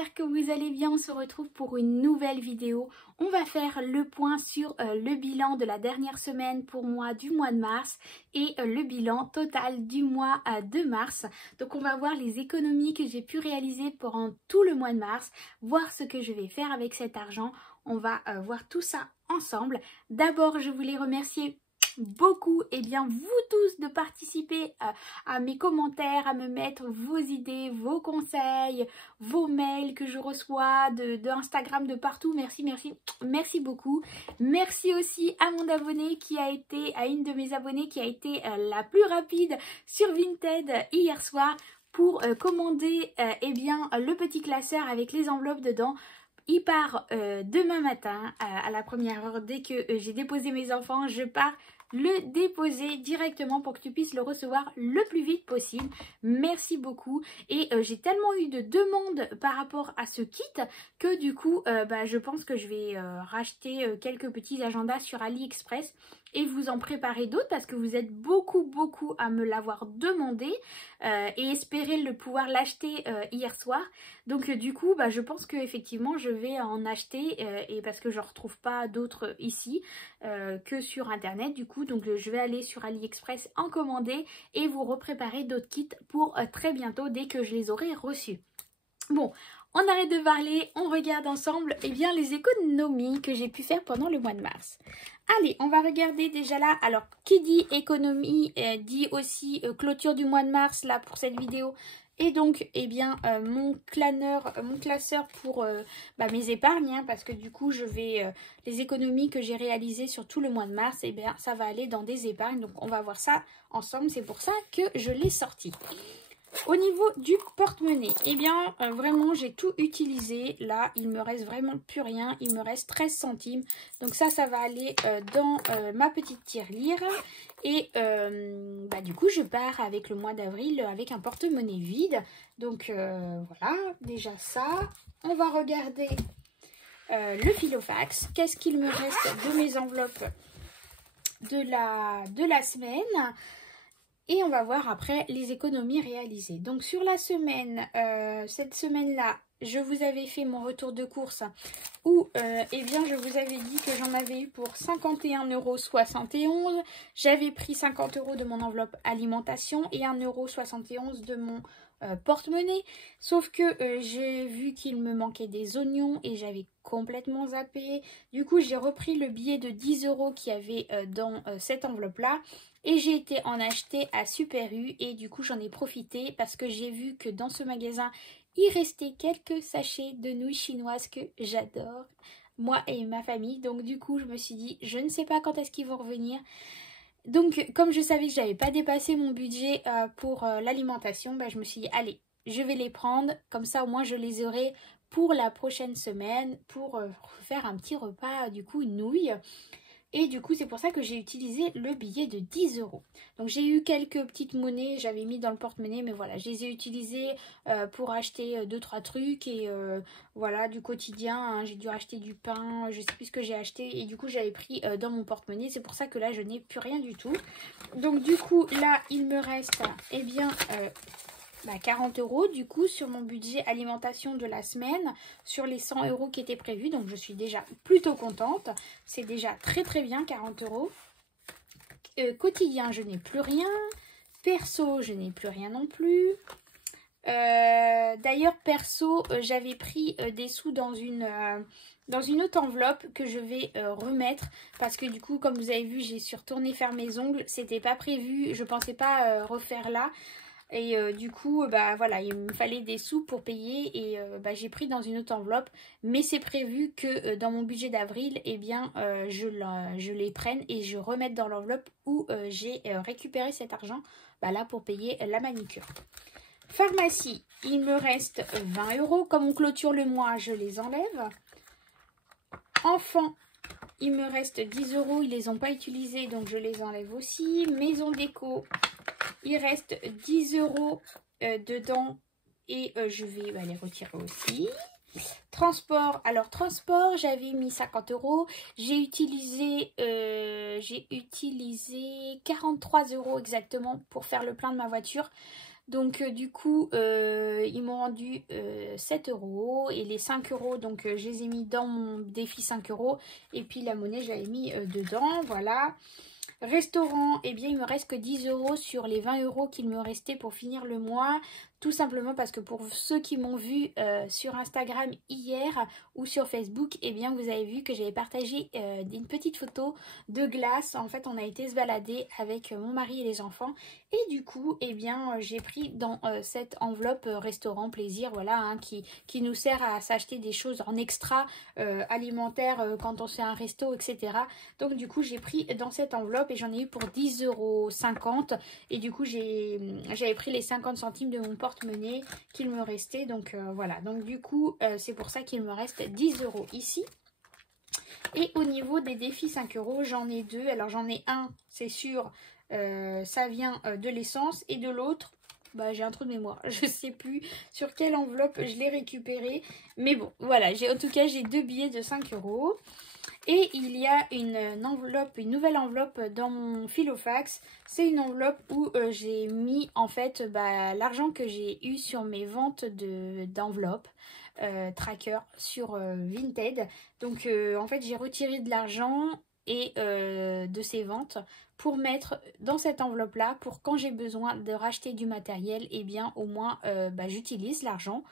j'espère que vous allez bien. On se retrouve pour une nouvelle vidéo. On va faire le point sur le bilan de la dernière semaine pour moi du mois de mars et le bilan total du mois de mars. Donc on va voir les économies que j'ai pu réaliser pendant tout le mois de mars, voir ce que je vais faire avec cet argent. On va voir tout ça ensemble. D'abord, je voulais remercier beaucoup vous tous de participer à mes commentaires, à me mettre vos idées, vos conseils, vos mails que je reçois de Instagram, de partout. Merci beaucoup. Merci aussi à mon abonné qui a été, à une de mes abonnées qui a été la plus rapide sur Vinted hier soir pour commander le petit classeur avec les enveloppes dedans. Il part demain matin à la première heure. Dès que j'ai déposé mes enfants, je pars le déposer directement pour que tu puisses le recevoir le plus vite possible. Merci beaucoup. Et j'ai tellement eu de demandes par rapport à ce kit que du coup je pense que je vais racheter quelques petits agendas sur AliExpress et vous en préparer d'autres parce que vous êtes beaucoup à me l'avoir demandé et espérer le pouvoir l'acheter hier soir. Donc du coup je pense que effectivement je vais en acheter et parce que je ne retrouve pas d'autres ici que sur internet. Du coup donc je vais aller sur AliExpress en commander et vous repréparer d'autres kits pour très bientôt dès que je les aurai reçus. Bon, on arrête de parler, on regarde ensemble les économies que j'ai pu faire pendant le mois de mars. Allez, on va regarder déjà là. Alors, qui dit économie dit aussi clôture du mois de mars là pour cette vidéo. Et donc, mon classeur pour mes épargnes, parce que du coup, je vais les économies que j'ai réalisées sur tout le mois de mars, ça va aller dans des épargnes. Donc, on va voir ça ensemble. C'est pour ça que je l'ai sorti. Au niveau du porte-monnaie, vraiment j'ai tout utilisé. Là, il me reste vraiment plus rien. Il me reste 13 centimes. Donc ça va aller dans ma petite tirelire. Et du coup, je pars avec le mois d'avril avec un porte-monnaie vide. Donc voilà, déjà ça. On va regarder le filofax. Qu'est-ce qu'il me reste de mes enveloppes de la semaine? Et on va voir après les économies réalisées. Donc sur la semaine, cette semaine-là, je vous avais fait mon retour de course où je vous avais dit que j'en avais eu pour 51,71 €. J'avais pris 50 € de mon enveloppe alimentation et 1,71 € de mon porte-monnaie. Sauf que j'ai vu qu'il me manquait des oignons et j'avais complètement zappé. Du coup, j'ai repris le billet de 10 € qu'il y avait dans cette enveloppe-là. Et j'ai été en acheter à Super U et du coup j'en ai profité parce que j'ai vu que dans ce magasin il restait quelques sachets de nouilles chinoises que j'adore, moi et ma famille. Donc du coup je me suis dit je ne sais pas quand est-ce qu'ils vont revenir. Donc comme je savais que j'avais pas dépassé mon budget pour l'alimentation, je me suis dit allez je vais les prendre, comme ça au moins je les aurai pour la prochaine semaine pour faire un petit repas du coup nouilles. Et du coup, c'est pour ça que j'ai utilisé le billet de 10 €. Donc, j'ai eu quelques petites monnaies, j'avais mis dans le porte-monnaie, mais voilà, je les ai utilisées pour acheter 2-3 trucs et voilà, du quotidien. Hein, j'ai dû acheter du pain, je sais plus ce que j'ai acheté et du coup, j'avais pris dans mon porte-monnaie. C'est pour ça que là, je n'ai plus rien du tout. Donc, du coup, là, il me reste, 40 € du coup sur mon budget alimentation de la semaine sur les 100 € qui étaient prévus. Donc je suis déjà plutôt contente. C'est déjà très bien 40 €. Quotidien je n'ai plus rien. Perso je n'ai plus rien non plus. D'ailleurs perso j'avais pris des sous dans une autre enveloppe que je vais remettre parce que du coup comme vous avez vu j'ai retourné faire mes ongles. C'était pas prévu, je pensais pas refaire là. Et du coup, voilà, il me fallait des sous pour payer et j'ai pris dans une autre enveloppe. Mais c'est prévu que dans mon budget d'avril, je les prenne et je remette dans l'enveloppe où j'ai récupéré cet argent là pour payer la manicure. Pharmacie, il me reste 20 €. Comme on clôture le mois, je les enlève. Enfant, il me reste 10 €. Ils les ont pas utilisés, donc je les enlève aussi. Maison déco. Il reste 10 € dedans et je vais les retirer aussi. Transport, alors transport, j'avais mis 50 €. J'ai utilisé 43 € exactement pour faire le plein de ma voiture. Donc du coup, ils m'ont rendu 7 € et les 5 €, donc je les ai mis dans mon défi 5 €. Et puis la monnaie, j'avais mis dedans, voilà. Restaurant, eh bien il me reste que 10 € sur les 20 € qu'il me restait pour finir le mois. Tout simplement parce que pour ceux qui m'ont vu sur Instagram hier ou sur Facebook, eh bien vous avez vu que j'avais partagé une petite photo de glace. En fait, on a été se balader avec mon mari et les enfants. Et du coup, eh bien j'ai pris dans cette enveloppe restaurant plaisir, voilà, hein, qui nous sert à s'acheter des choses en extra alimentaire quand on fait un resto, etc. Donc du coup, j'ai pris dans cette enveloppe et j'en ai eu pour 10,50 €. Et du coup, j'avais pris les 50 centimes de mon porte-monnaie qu'il me restait. Donc voilà, donc du coup, c'est pour ça qu'il me reste 10 € ici. Et au niveau des défis 5 €, j'en ai deux. Alors j'en ai un, c'est sûr, ça vient de l'essence. Et de l'autre, bah, j'ai un trou de mémoire. Je sais plus sur quelle enveloppe je l'ai récupéré. Mais bon, voilà, en tout cas, j'ai deux billets de 5 €. Et il y a une enveloppe, une nouvelle enveloppe dans mon Filofax. C'est une enveloppe où j'ai mis en fait l'argent que j'ai eu sur mes ventes d'enveloppes tracker sur Vinted. Donc en fait j'ai retiré de l'argent et de ces ventes pour mettre dans cette enveloppe là pour quand j'ai besoin de racheter du matériel, et bien au moins j'utilise l'argent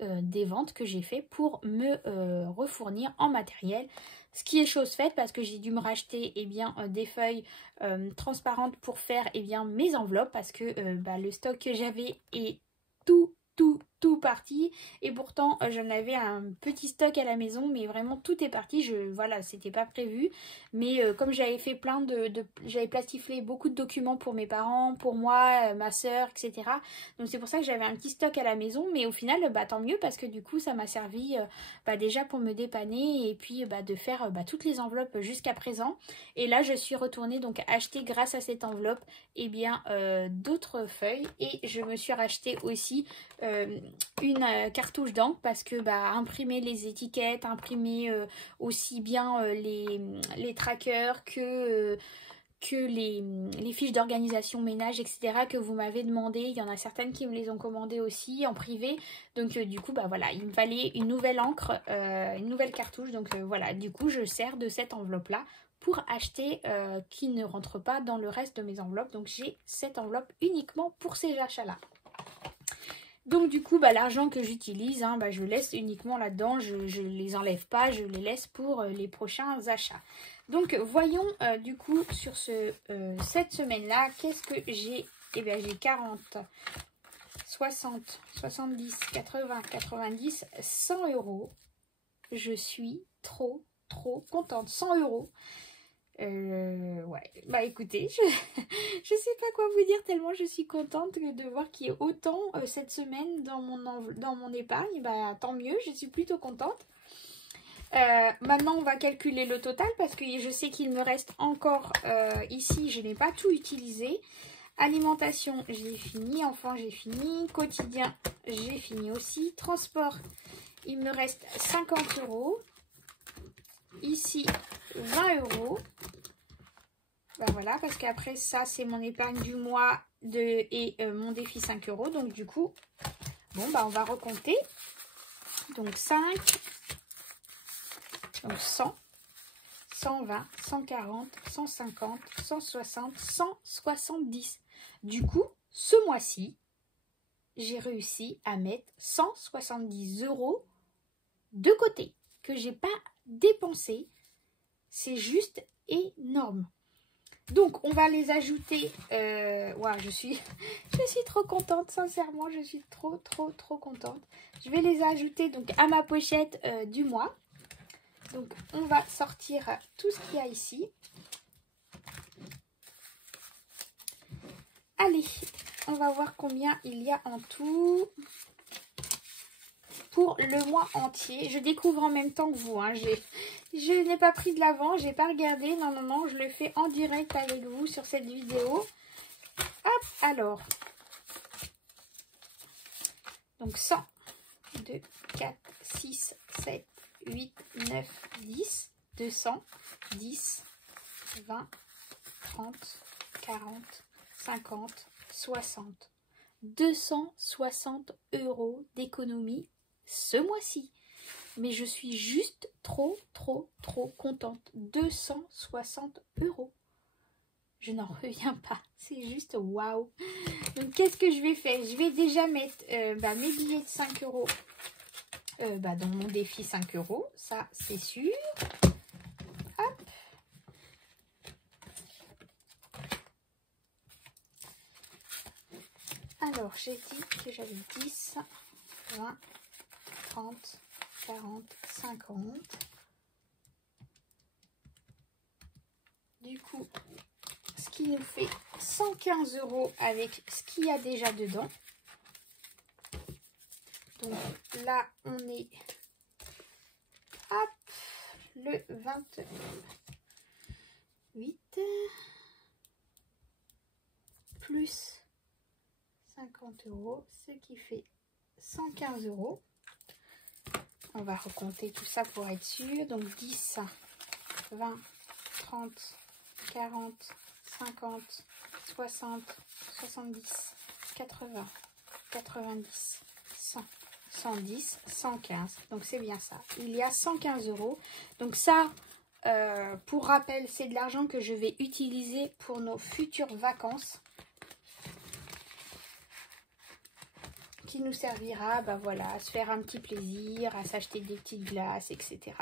des ventes que j'ai fait pour me refournir en matériel. Ce qui est chose faite parce que j'ai dû me racheter des feuilles transparentes pour faire mes enveloppes parce que le stock que j'avais est tout parti. Et pourtant j'en avais un petit stock à la maison, mais vraiment tout est parti. Voilà, c'était pas prévu. Mais comme j'avais fait j'avais plastiflé beaucoup de documents pour mes parents, pour moi, ma soeur, etc. Donc c'est pour ça que j'avais un petit stock à la maison. Mais au final, tant mieux parce que du coup ça m'a servi déjà pour me dépanner et puis de faire toutes les enveloppes jusqu'à présent. Et là je suis retournée donc acheter grâce à cette enveloppe d'autres feuilles. Et je me suis racheté aussi une cartouche d'encre parce que imprimer les étiquettes, imprimer aussi bien les trackers que les fiches d'organisation ménage, etc. que vous m'avez demandé. Il y en a certaines qui me les ont commandées aussi en privé. Donc du coup voilà, il me fallait une nouvelle encre, une nouvelle cartouche. Donc voilà, du coup je sers de cette enveloppe là pour acheter qui ne rentre pas dans le reste de mes enveloppes. Donc j'ai cette enveloppe uniquement pour ces achats là. Donc du coup l'argent que j'utilise, je laisse uniquement là-dedans, je ne les enlève pas, je les laisse pour les prochains achats. Donc voyons du coup sur cette semaine-là, qu'est-ce que j'ai? Eh bien j'ai 40, 60, 70, 80, 90, 100 €. Je suis trop contente. 100 €. Ouais, écoutez, je sais pas quoi vous dire tellement je suis contente de voir qu'il y ait autant cette semaine dans mon épargne. Tant mieux, je suis plutôt contente. Maintenant on va calculer le total parce que je sais qu'il me reste encore ici, je n'ai pas tout utilisé. Alimentation j'ai fini, enfant j'ai fini, quotidien j'ai fini aussi, transport il me reste 50 €. Ici 20 €. Voilà, parce qu'après ça c'est mon épargne du mois et mon défi 5 €. Donc du coup, on va recompter. Donc 5, donc 100, 120, 140, 150, 160, 170. Du coup, ce mois-ci, j'ai réussi à mettre 170 € de côté que j'ai pas dépensé. C'est juste énorme. Donc on va les ajouter. Je suis trop contente, sincèrement, je suis trop contente. Je vais les ajouter donc à ma pochette du mois. Donc on va sortir tout ce qu'il y a ici. Allez, on va voir combien il y a en tout pour le mois entier. Je découvre en même temps que vous. Je n'ai pas pris de l'avant, j'ai pas regardé. Non, je le fais en direct avec vous sur cette vidéo. Hop, alors. Donc 100, 2, 4, 6, 7, 8, 9, 10, 200, 10, 20, 30, 40, 50, 60, 260 € d'économie ce mois-ci. Mais je suis juste trop contente. 260 €. Je n'en reviens pas. C'est juste waouh. Donc, qu'est-ce que je vais faire? Je vais déjà mettre mes billets de 5 € dans mon défi 5 €. Ça, c'est sûr. Hop. Alors, j'ai dit que j'avais 10, 20, 30, 40, 50. Du coup, ce qui nous fait 115 € avec ce qu'il y a déjà dedans. Donc là, on est hop, le 28 plus 50 €, ce qui fait 115 €. On va recompter tout ça pour être sûr. Donc 10, 20, 30, 40, 50, 60, 70, 80, 90, 100, 110, 115. Donc c'est bien ça. Il y a 115 €. Donc ça, pour rappel, c'est de l'argent que je vais utiliser pour nos futures vacances. Qui nous servira voilà, à se faire un petit plaisir, à s'acheter des petites glaces, etc.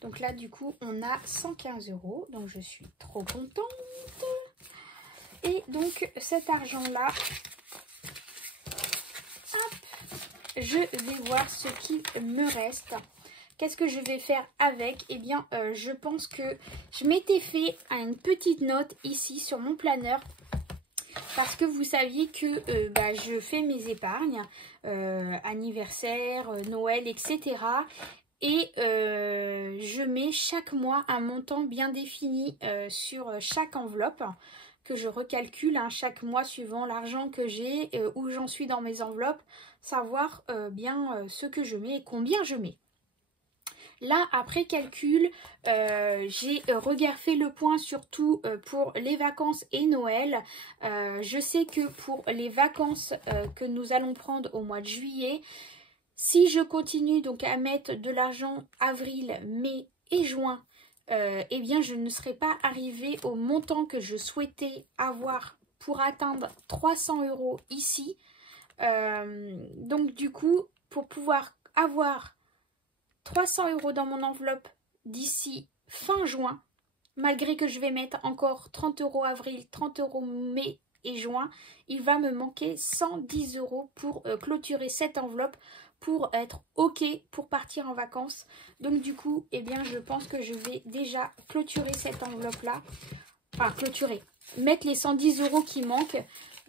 Donc là, du coup, on a 115 €. Donc, je suis trop contente. Et donc, cet argent-là, je vais voir ce qu'il me reste. Qu'est-ce que je vais faire avec? Eh bien, je pense que je m'étais fait une petite note ici sur mon planeur. Parce que vous saviez que je fais mes épargnes, anniversaire, Noël, etc. Et je mets chaque mois un montant bien défini sur chaque enveloppe que je recalcule chaque mois suivant l'argent que j'ai, où j'en suis dans mes enveloppes, savoir bien ce que je mets et combien je mets. Là, après calcul, j'ai fait le point surtout pour les vacances et Noël. Je sais que pour les vacances que nous allons prendre au mois de juillet, si je continue donc à mettre de l'argent avril, mai et juin, eh bien je ne serai pas arrivée au montant que je souhaitais avoir pour atteindre 300 € ici. Donc du coup, pour pouvoir avoir 300 € dans mon enveloppe d'ici fin juin, malgré que je vais mettre encore 30 € avril, 30 € mai et juin, il va me manquer 110 € pour clôturer cette enveloppe, pour être ok pour partir en vacances. Donc du coup, eh bien, je pense que je vais déjà clôturer cette enveloppe-là. Enfin, clôturer. Mettre les 110 € qui manquent.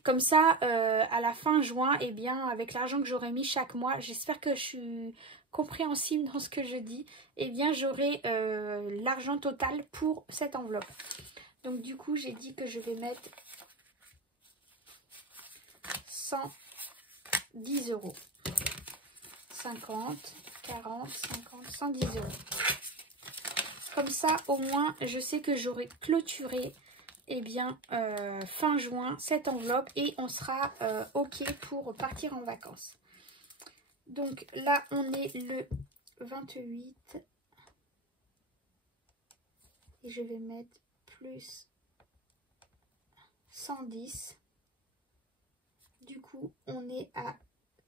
Comme ça, à la fin juin, eh bien, avec l'argent que j'aurai mis chaque mois, j'espère que je suis compréhensible dans ce que je dis, eh bien, j'aurai l'argent total pour cette enveloppe. Donc, du coup, j'ai dit que je vais mettre 110 €. 50, 40, 50, 110 €. Comme ça, au moins, je sais que j'aurai clôturé eh bien, fin juin cette enveloppe et on sera ok pour partir en vacances. Donc là, on est le 28 et je vais mettre plus 110. Du coup, on est à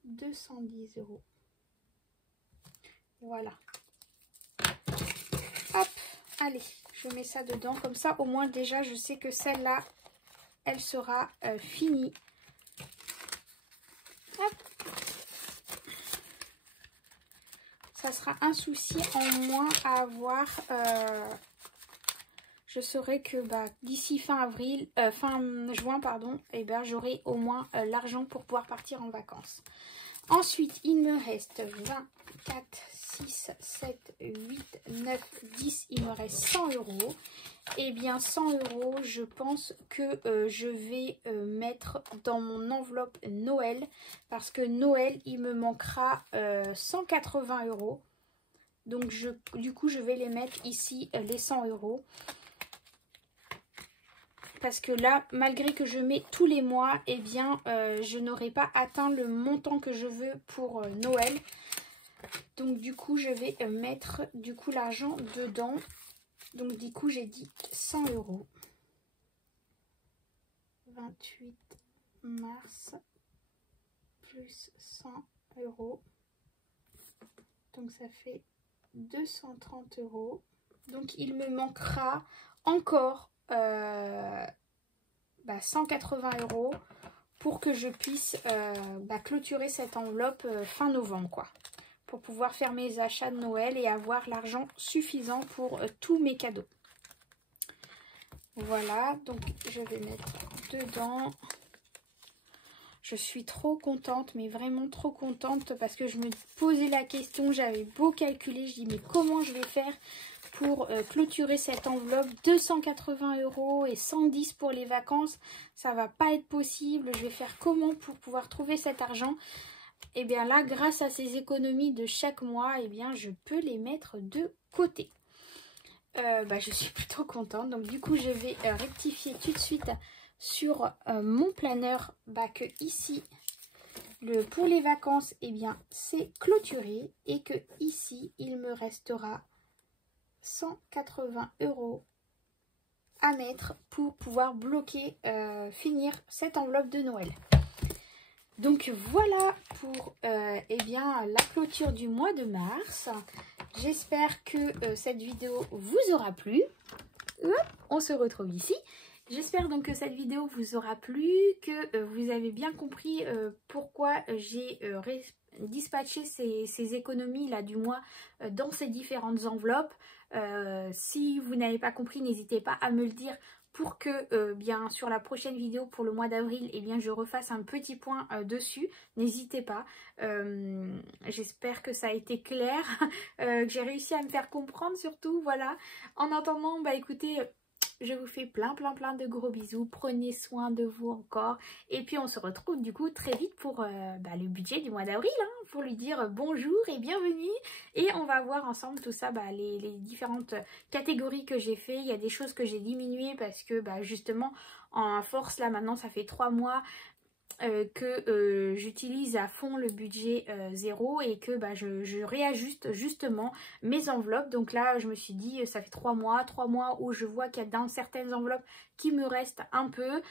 210 €. Voilà. Hop, allez, je mets ça dedans. Comme ça, au moins, déjà, je sais que celle-là, elle sera finie. Hop. Ça sera un souci en moins à avoir. Je saurai que d'ici fin juin, pardon, eh ben, j'aurai au moins l'argent pour pouvoir partir en vacances. Ensuite, il me reste 20, 4, 6, 7, 8, 9, 10. Il me reste 100 €. Eh bien, 100 €, je pense que je vais mettre dans mon enveloppe Noël. Parce que Noël, il me manquera 180 €. Donc, du coup, je vais les mettre ici, les 100 €. parce que là, malgré que je mets tous les mois, eh bien, je n'aurai pas atteint le montant que je veux pour Noël. Donc du coup, je vais mettre du coup l'argent dedans. Donc du coup, j'ai dit 100 €. 28 mars plus 100 €. Donc ça fait 230 €. Donc il me manquera encore 180 € pour que je puisse clôturer cette enveloppe fin novembre, quoi. Pour pouvoir faire mes achats de Noël et avoir l'argent suffisant pour tous mes cadeaux. Voilà, donc je vais mettre dedans. Je suis trop contente, mais vraiment trop contente parce que je me posais la question, j'avais beau calculer, je dis mais comment je vais faire pour clôturer cette enveloppe, 280 € et 110 pour les vacances, ça va pas être possible, je vais faire comment pour pouvoir trouver cet argent? Et bien là, grâce à ces économies de chaque mois, et bien je peux les mettre de côté. Je suis plutôt contente, donc du coup je vais rectifier tout de suite sur mon planeur que ici pour les vacances eh bien c'est clôturé et que ici il me restera 180 € à mettre pour pouvoir bloquer finir cette enveloppe de Noël. Donc voilà pour eh bien la clôture du mois de mars. J'espère que cette vidéo vous aura plu. On se retrouve ici. J'espère donc que cette vidéo vous aura plu, que vous avez bien compris pourquoi j'ai dispatché ces économies là du mois dans ces différentes enveloppes. Si vous n'avez pas compris, n'hésitez pas à me le dire pour que bien sur la prochaine vidéo pour le mois d'avril, eh bien je refasse un petit point dessus. N'hésitez pas. J'espère que ça a été clair, que j'ai réussi à me faire comprendre surtout. Voilà. En attendant, écoutez. Je vous fais plein de gros bisous. Prenez soin de vous encore. Et puis on se retrouve du coup très vite pour le budget du mois d'avril. Pour lui dire bonjour et bienvenue. Et on va voir ensemble tout ça, les différentes catégories que j'ai fait. Il y a des choses que j'ai diminuées parce que justement en force là maintenant ça fait 3 mois. Que j'utilise à fond le budget 0 et que je réajuste justement mes enveloppes. Donc là je me suis dit ça fait 3 mois où je vois qu'il y a dans certaines enveloppes qui me restent un peu,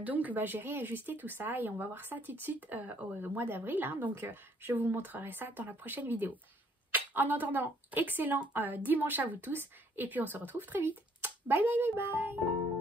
donc j'ai réajusté tout ça et on va voir ça tout de suite au mois d'avril, donc je vous montrerai ça dans la prochaine vidéo. En attendant, excellent dimanche à vous tous et puis on se retrouve très vite. Bye bye bye bye.